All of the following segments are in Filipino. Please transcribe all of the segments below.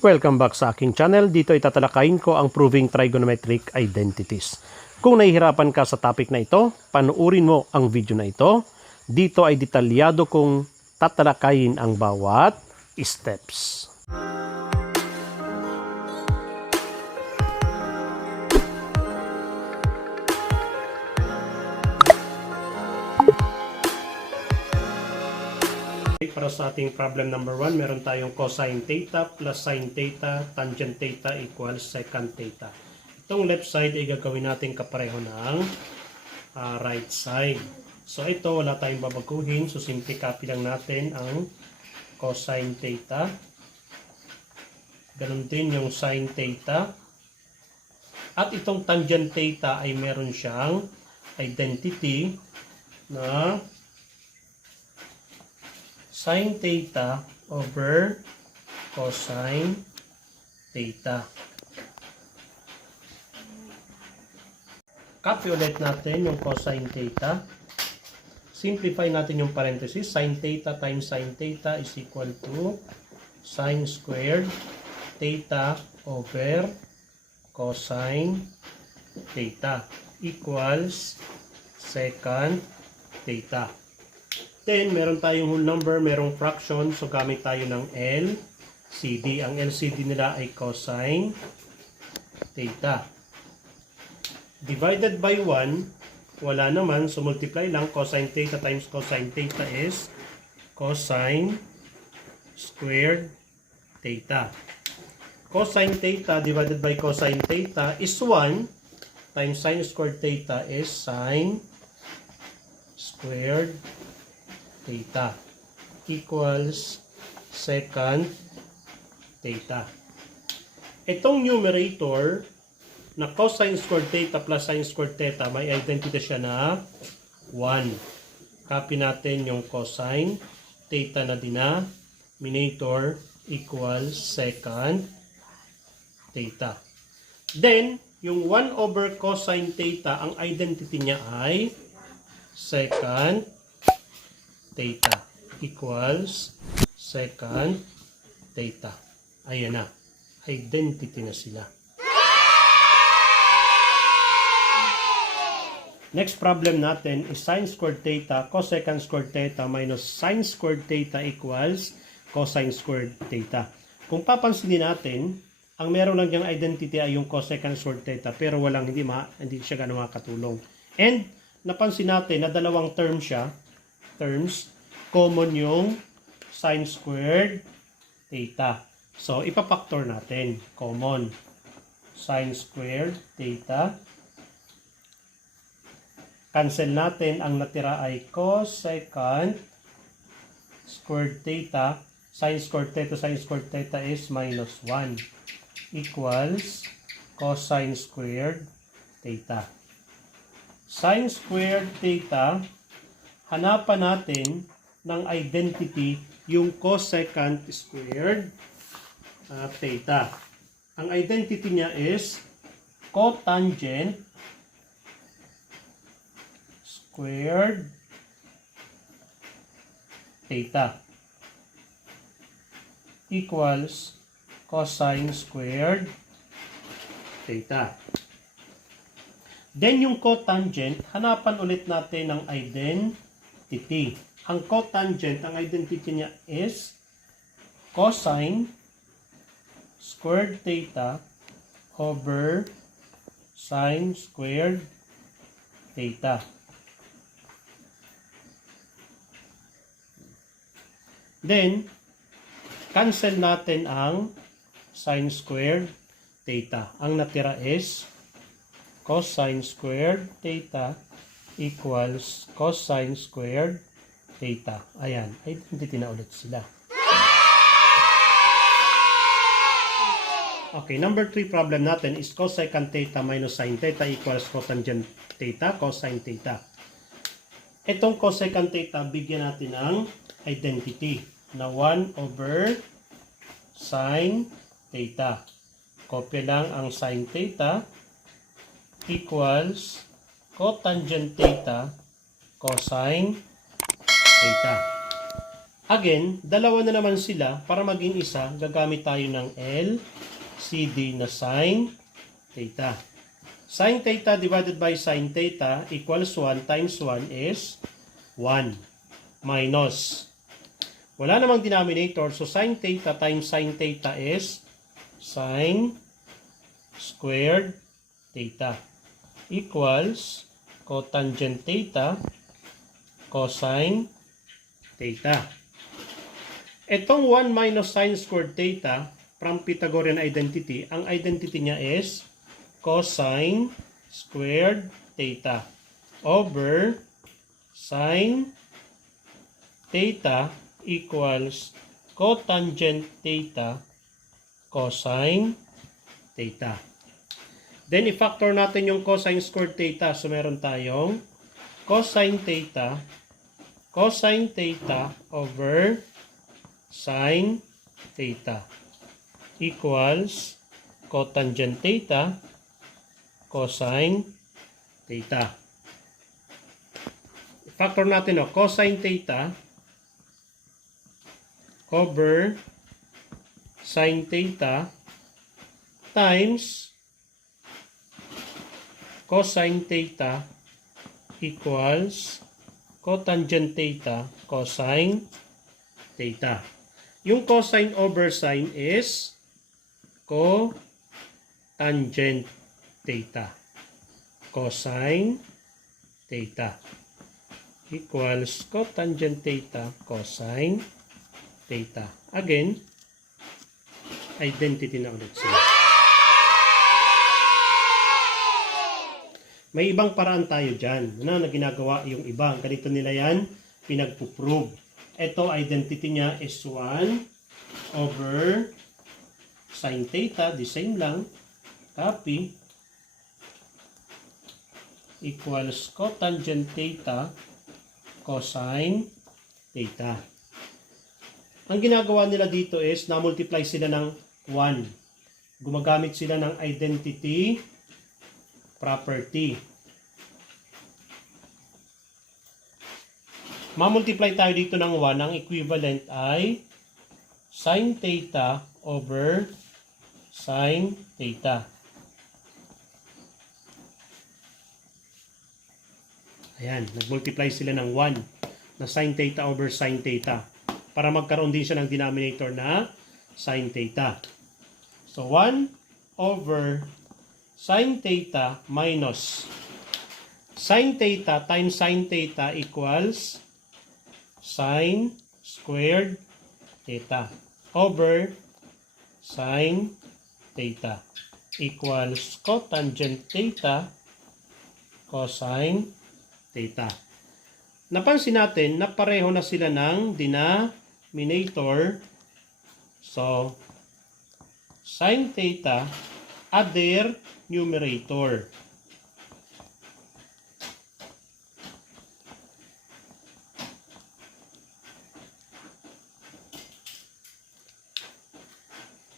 Welcome back sa aking channel. Dito ay tatalakayin ko ang proving trigonometric identities. Kung nahihirapan ka sa topic na ito, panuurin mo ang video na ito. Dito ay detalyado kong tatalakayin ang bawat steps. Para sa ating problem number 1, meron tayong cosine theta plus sine theta, tangent theta equals secant theta. Itong left side ay gagawin natin kapareho ng right side. So ito, wala tayong babaguhin. So simple copy lang natin ang cosine theta. Ganon din yung sine theta. At itong tangent theta ay meron siyang identity na sin theta over cosine theta. Copy ulit natin yung cosine theta. Simplify natin yung parenthesis. Sin theta times sin theta is equal to sin squared theta over cosine theta equals secant theta. Then, meron tayong whole number, merong fraction. So, gamit tayo ng LCD. Ang LCD nila ay cosine theta. Divided by 1, wala naman. So, multiply lang. Cosine theta times cosine theta is cosine squared theta. Cosine theta divided by cosine theta is 1 times sine squared theta is sine squared theta equals secant theta. Itong numerator na cosine squared theta plus sine squared theta, may identity siya na 1. Copy natin yung cosine theta na denominator equals secant theta. Then, yung 1 over cosine theta, ang identity niya ay secant theta equals secant theta. Ayan na. Identity na sila. Next problem natin is sin squared theta cosecant squared theta minus sin squared theta equals cosine squared theta. Kung papansinin natin, ang meron lang diyang identity ay yung cosecant squared theta, pero walang hindi siya gano'ng makatulong. And napansin natin na dalawang terms, common yung sin squared theta. So, ipapactor natin. Common. Sin squared theta. Cancel natin. Ang natira ay cosecant squared theta. Sin squared theta is minus 1 equals cosine squared theta. Sin squared theta, hanapan natin ng identity yung cosecant squared theta. Ang identity niya is cotangent squared theta equals cosine squared theta. Then yung cotangent, hanapan ulit natin ng identity. Ang cotangent, ang identity niya is cosine squared theta over sine squared theta. Then, cancel natin ang sine squared theta. Ang natira is cosine squared theta equals cosine squared theta. Ayan, identity na ulit sila. Okay, number 3 problem natin is cosecant theta minus sin theta equals cotangent theta, cosine theta. Itong cosecant theta, bigyan natin ng identity na 1 over sin theta. Kopya lang ang sin theta equals cotangent theta cosine theta. Again, dalawa na naman sila. Para maging isa, gagamit tayo ng LCD na sin theta. Sin theta divided by sin theta equals 1 times 1 is 1 minus. Wala namang denominator, so sin theta times sin theta is sin squared theta equals cotangent theta cosine theta. Itong 1 minus sin squared theta from Pythagorean identity, ang identity niya is cosine squared theta over sin theta equals cotangent theta cosine theta. Then, i-factor natin yung cosine squared theta. So, meron tayong cosine theta over sin theta equals cotangent theta cosine theta. Factor natin cosine theta over sin theta times cosine theta equals cotangent theta cosine theta. Yung cosine over sine is cotangent theta. Cosine theta equals cotangent theta cosine theta. Again, identity na ulit sila. May ibang paraan tayo dyan. Na ginagawa yung iba. Ganito nila yan, pinagpuprove. Ito, identity niya is 1 over sin theta, the same lang, copy, equals cotangent theta cosine theta. Ang ginagawa nila dito is, na-multiply sila ng 1. Gumagamit sila ng identity property. Ma-multiply tayo dito ng 1. Ang equivalent ay sin theta over sin theta. Ayan, nag-multiply sila ng 1 na sin theta over sin theta para magkaroon din siya ng denominator na sin theta. So, 1 over sin theta minus sin theta times sin theta equals sin squared theta over sin theta equals cotangent theta cosine theta. Napansin natin na pareho na sila ng denominator. So, sin theta at their numerator.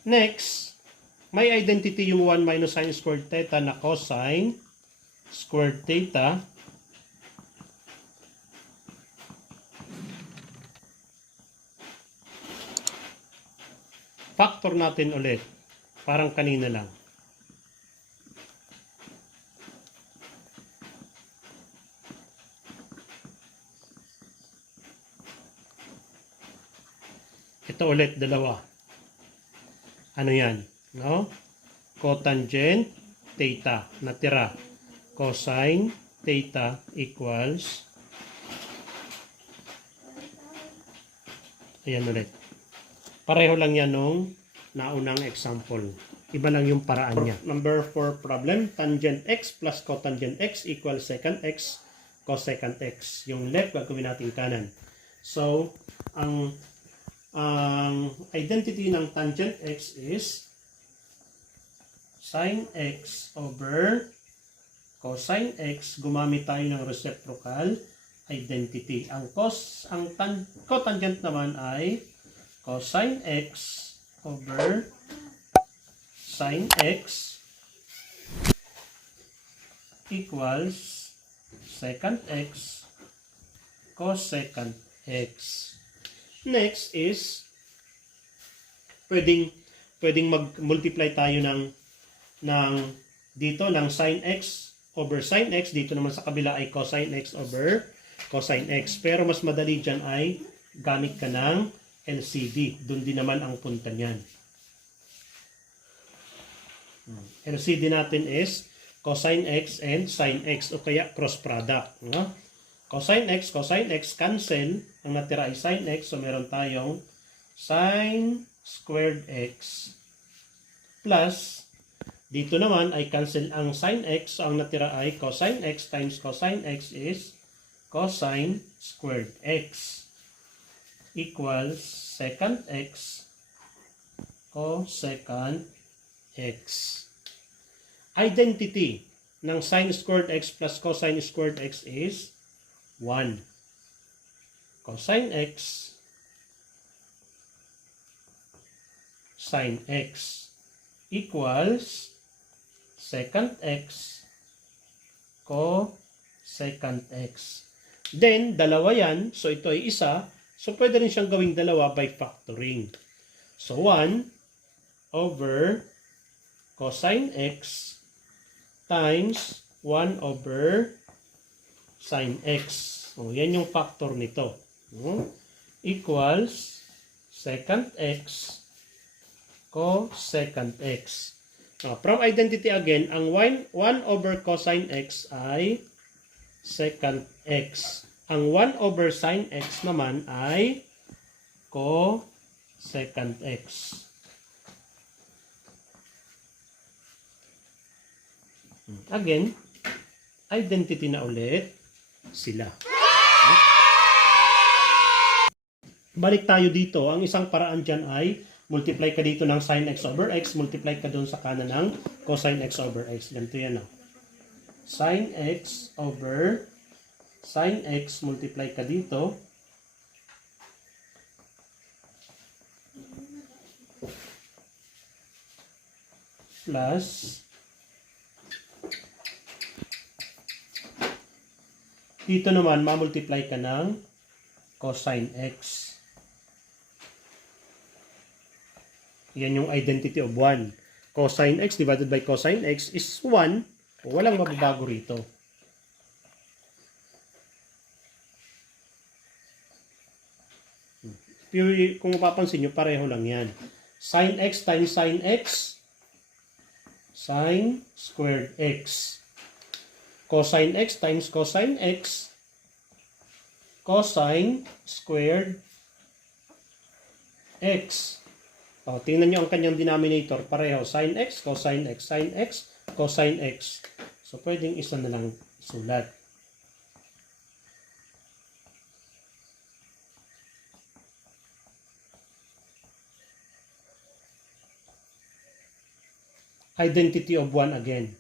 Next, may identity yung 1 minus sin squared theta na cosine squared theta. Factor natin ulit. Parang kanina lang. Ito ulit, dalawa. Ano yan? No? Cotangent theta. Natira. Cosine theta equals. Ayan ulit. Pareho lang yan nung naunang example. Iba lang yung paraan niya. Number 4 problem. Tangent x plus cotangent x equals secant x cosecant x. Yung left, gagawin natin kanan. So, ang identity ng tangent x is sin x over cosine x. Gumamit tayo ng reciprocal identity. Ang cotangent naman ay cosine x over sin x equals secant x cosecant x. Next is, pwedeng mag-multiply tayo ng dito ng sin x over sin x. Dito naman sa kabila ay cosine x over cosine x. Pero mas madali dyan ay gamit ka ng LCD. Doon din naman ang punta niyan. LCD natin is cosine x and sin x o kaya cross product. No? Cosine x cancel. Ang natira ay sin x. So meron tayong sin squared x plus dito naman ay cancel ang sin x. So ang natira ay cosine x times cosine x is cosine squared x equals secant x cosecant x. Identity ng sin squared x plus cosine squared x is 1. Cosine x sin x equals secant x cosecant x. Then, dalawa yan. So, ito ay isa. So, pwede rin siyang gawing dalawa by factoring. So, 1 over cosine x times 1 over sin x. So, yan yung factor nito. Equals secant x cosecant x. From identity again, ang 1 over cosine x ay secant x. Ang 1 over sin x naman ay cosecant x. Again, identity na ulit sila. Balik tayo dito. Ang isang paraan dyan ay multiply ka dito ng sin x over x, multiply ka doon sa kanan ng cosine x over x. Ganito yan. Sin x over sin x, multiply ka dito. Plus dito naman, mamultiply ka ng cosine x. Yan yung identity of 1. Cosine x divided by cosine x is 1. Walang mababago rito. Kung mapapansin nyo, pareho lang yan. Sin x times sin x, sin squared x. Cosine x times cosine x, cosine squared x. Tingnan nyo ang kanyang denominator. Pareho. Sin x, cosine x, sin x, cosine x. So, pwedeng isa na lang sulat. Identity of 1 again.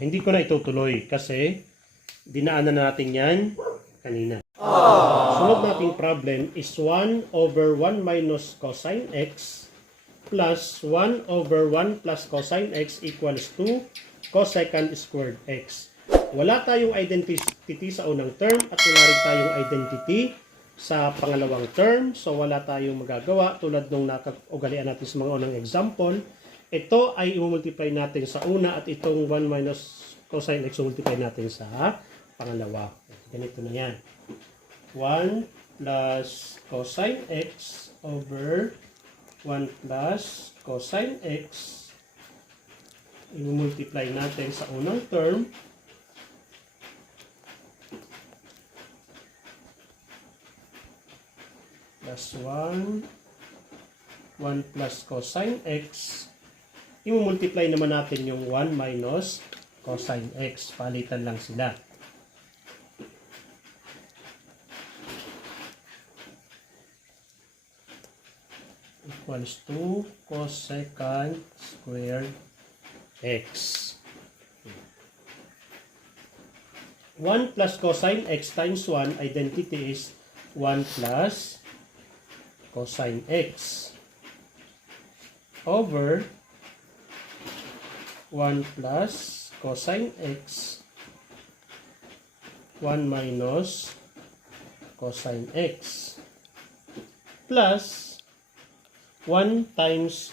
Hindi ko na itutuloy kasi dinaanan natin yan kanina. Sunod nating problem is 1 over 1 minus cosine x plus 1 over 1 plus cosine x equals 2 cosecant squared x. Wala tayong identity sa unang term at wala rin tayong identity sa pangalawang term. So wala tayong magagawa tulad nung nakag-ugalian natin sa mga unang example. Ito ay i-multiply natin sa una at itong 1 minus cosine x i-multiply natin sa pangalawa. Ganito na yan. 1 plus cosine x over 1 plus cosine x. I-multiply natin sa unang term. Plus 1. 1 plus cosine x. I-multiply naman natin yung 1 minus cosine x. Palitan lang sila. Equals to cosecant squared x. 1 plus cosine x times 1, identity is 1 plus cosine x over 1 plus cosine x 1 minus cosine x plus 1 times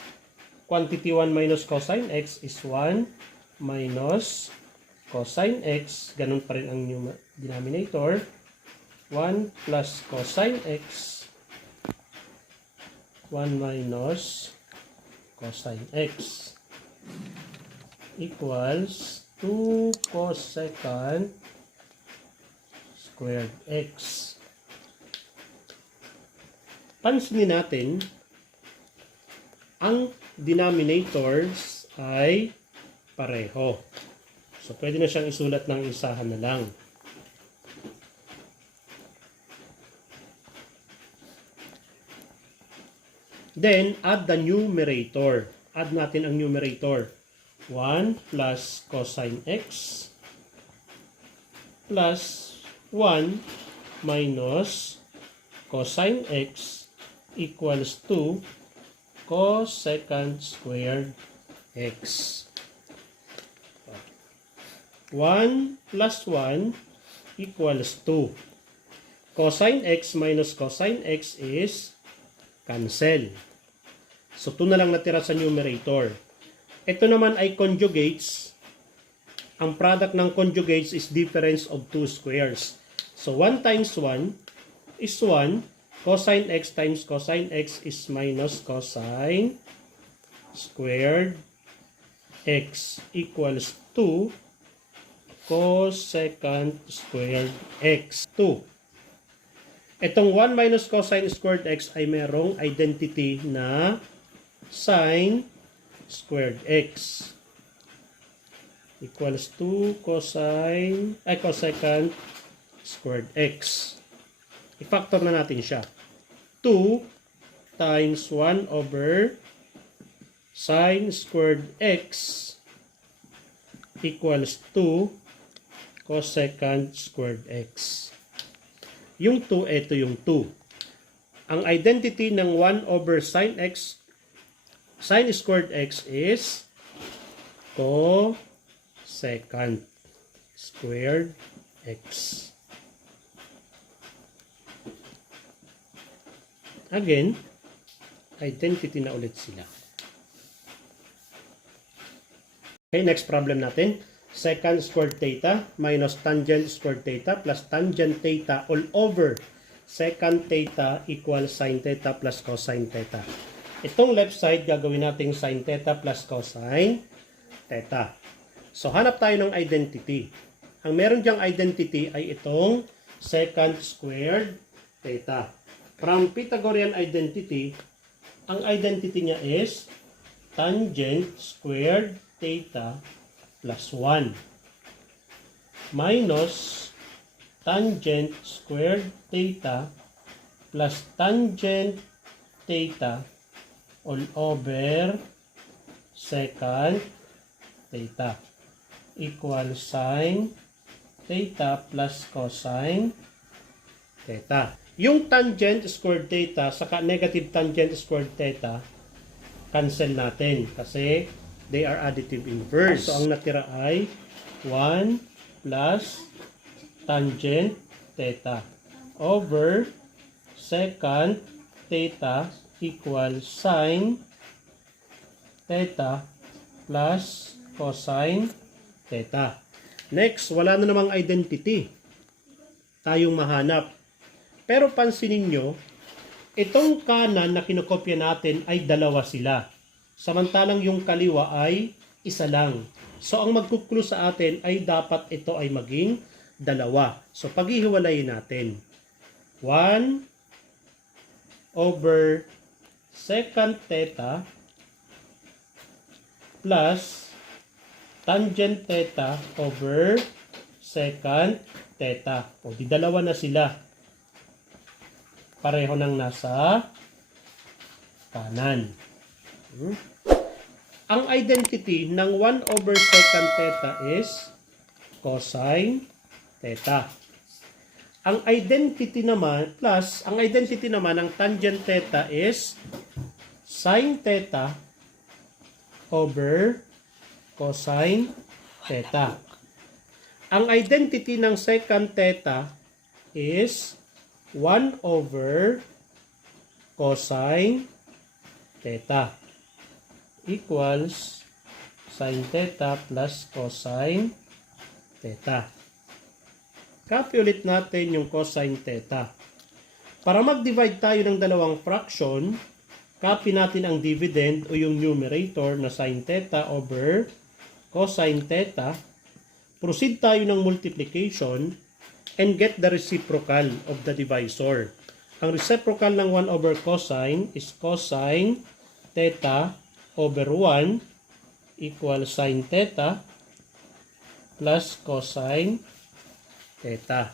quantity 1 minus cosine x is 1 minus cosine x, ganun pa rin ang denominator, 1 plus cosine x 1 minus cosine x equals 2 cosecant squared x. Pansinin natin, ang denominators ay pareho. So, pwede na siyang isulat ng isahan na lang. Then, add the numerator. Add natin ang numerator. 1 plus cosine x plus 1 minus cosine x equals 2 cosecant squared x. 1 plus 1 equals 2. Cosine x minus cosine x is cancel. So, 2 na lang natira sa numerator. Ito naman ay conjugates. Ang product ng conjugates is difference of 2 squares. So, 1 times 1 is 1. Cosine x times cosine x is minus cosine squared x equals 2 cosecant squared x. 2. Itong 1 minus cosine squared x ay merong identity na sine squared x equals 2 cosecant squared x. I-factor na natin siya. 2 times 1 over sine squared x equals 2 cosecant squared x. Yung 2, ito yung 2. Ang identity ng 1 over sine squared x is cosecant squared x. Again, identity na ulit sila. Okay, next problem natin. Secant squared theta minus tangent squared theta plus tangent theta all over secant theta equals sin theta plus cosine theta. Itong left side, gagawin natin sin theta plus cosine theta. So, hanap tayo ng identity. Ang meron diyang identity ay itong secant squared theta. From Pythagorean identity, ang identity niya is tangent squared theta plus 1 minus tangent squared theta plus tangent theta all over secant theta equals sin theta plus cosine theta. Yung tangent squared theta saka negative tangent squared theta, cancel natin kasi they are additive inverse. So, ang natira ay 1 plus tangent theta over secant theta equals sin theta plus cosine theta. Next, wala na namang identity tayong mahanap. Pero pansinin nyo, itong kanan na kinokopya natin ay dalawa sila. Samantalang yung kaliwa ay isa lang. So, ang magkuklo sa atin ay dapat ito ay maging dalawa. So, paghihiwalayin natin. 1 over secant theta plus tangent theta over secant theta. O, di dalawa na sila. Pareho nang nasa kanan. Ang identity ng 1 over secant theta is cosine theta. Ang identity naman ng tangent theta is sin theta over cosine theta. Ang identity ng secant theta is 1 over cosine theta equals sin theta plus cosine theta. Copy ulit natin yung cosine theta. Para mag-divide tayo ng dalawang fraction, copy natin ang dividend o yung numerator na sin theta over cosine theta. Proceed tayo ng multiplication and get the reciprocal of the divisor. Ang reciprocal ng 1 over cosine is cosine theta over 1 equals sin theta plus cosine theta.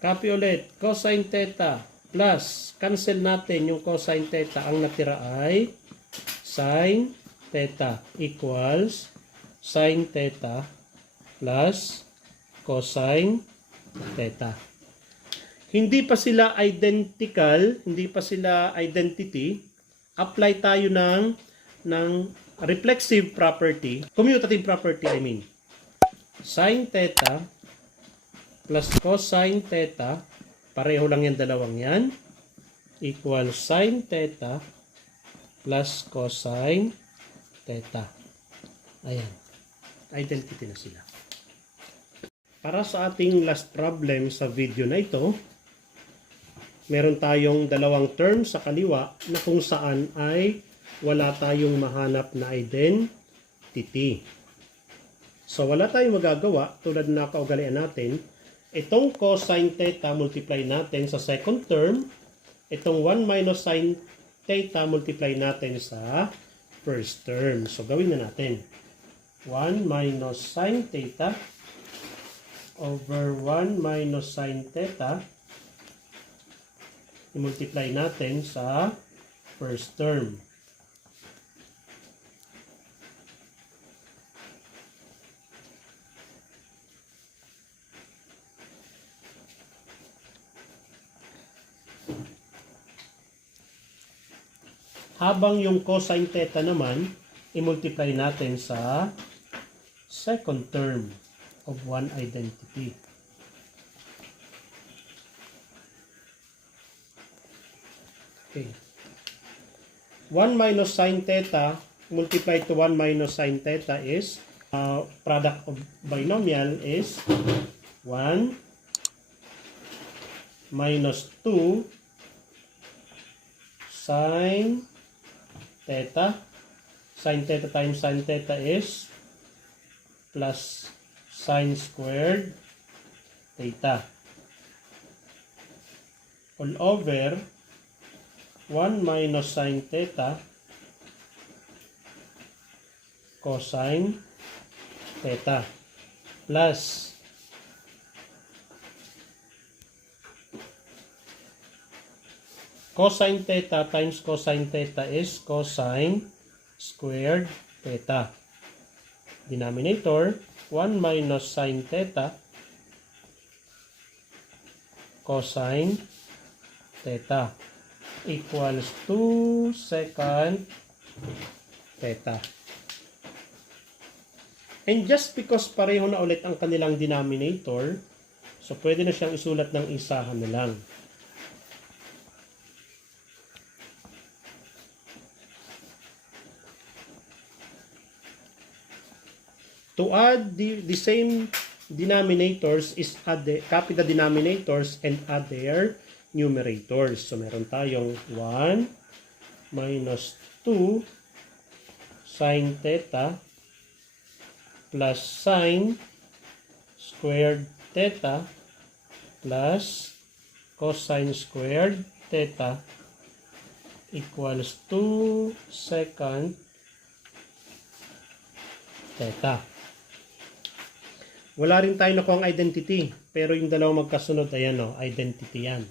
Copy ulit. Cosine theta plus, cancel natin yung cosine theta. Ang natira ay sin theta equals sin theta plus cosine theta. Hindi pa sila identical, hindi pa sila identity. Apply tayo ng reflexive property, commutative property I mean. Sin theta plus cosine theta, pareho lang yung dalawang yan, equals sin theta plus cosine theta. Ayan. Identity na sila. Para sa ating last problem sa video na ito, meron tayong dalawang term sa kaliwa na kung saan ay wala tayong mahanap na identity. So, wala tayong magagawa tulad na kaugalian natin. Itong cosine theta multiply natin sa second term. Itong 1 minus sin theta multiply natin sa first term. So, gawin na natin. 1 minus sin theta over 1 minus sin theta. I-multiply natin sa first term. Habang yung cosine theta naman, i-multiply natin sa second term of one identity. Okay. 1 minus sin theta multiplied to 1 minus sin theta is product of binomial is 1 minus 2 sin theta. Sin theta times sin theta is plus sin squared theta all over 1 minus sin theta cosine theta plus cosine theta times cosine theta is cosine squared theta. Denominator 1 minus sin theta cosine theta equals 2 secant theta. And just because pareho na ulit ang kanilang denominator, so pwede na siyang isulat ng isahan na lang. To add the same denominators is copy the denominators and add their numerators. So meron tayong 1 minus 2 sin theta plus sin squared theta plus cosine squared theta equals 2 secant theta. Wala rin tayo nakuha ang identity, pero yung dalawang magkasunod, ayan o, identity yan.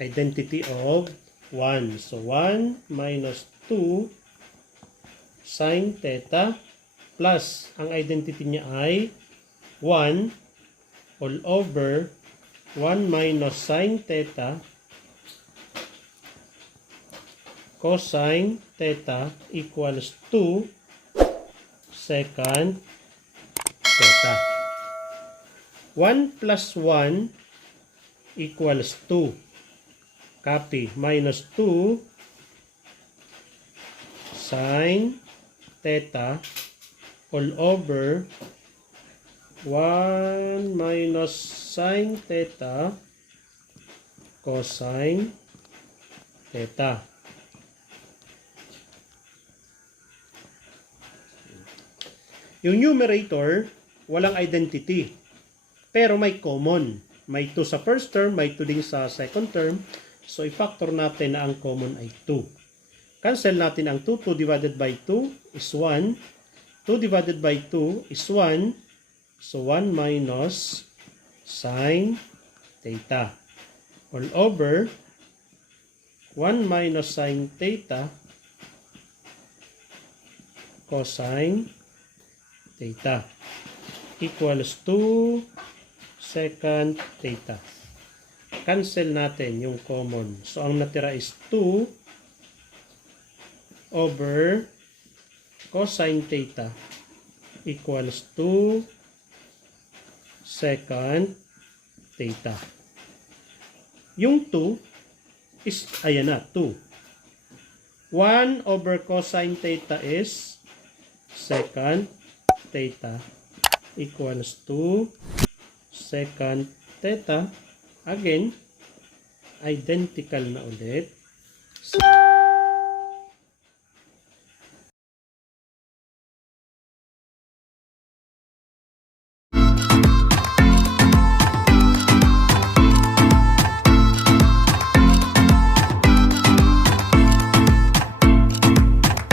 Identity of 1. So, 1 minus 2 sin theta plus, ang identity niya ay 1 all over 1 minus sin theta cosine theta equals 2 secant theta. 1 plus 1 equals 2. Copy. Minus 2 sin theta all over 1 minus sin theta cosine theta. Yung numerator, walang identity. Pero may common. May 2 sa first term, may 2 din sa second term. So, i-factor natin na ang common ay 2. Cancel natin ang 2. 2 divided by 2 is 1. 2 divided by 2 is 1. So, 1 minus sin theta. All over 1 minus sin theta cosine theta equals 2 secant theta. Cancel natin yung common. So, ang natira is 2 over cosine theta equals 2 secant theta. Yung 2 is, ayan na, 2. 1 over cosine theta is secant theta equals 2 secant theta. Again, identical na ulit.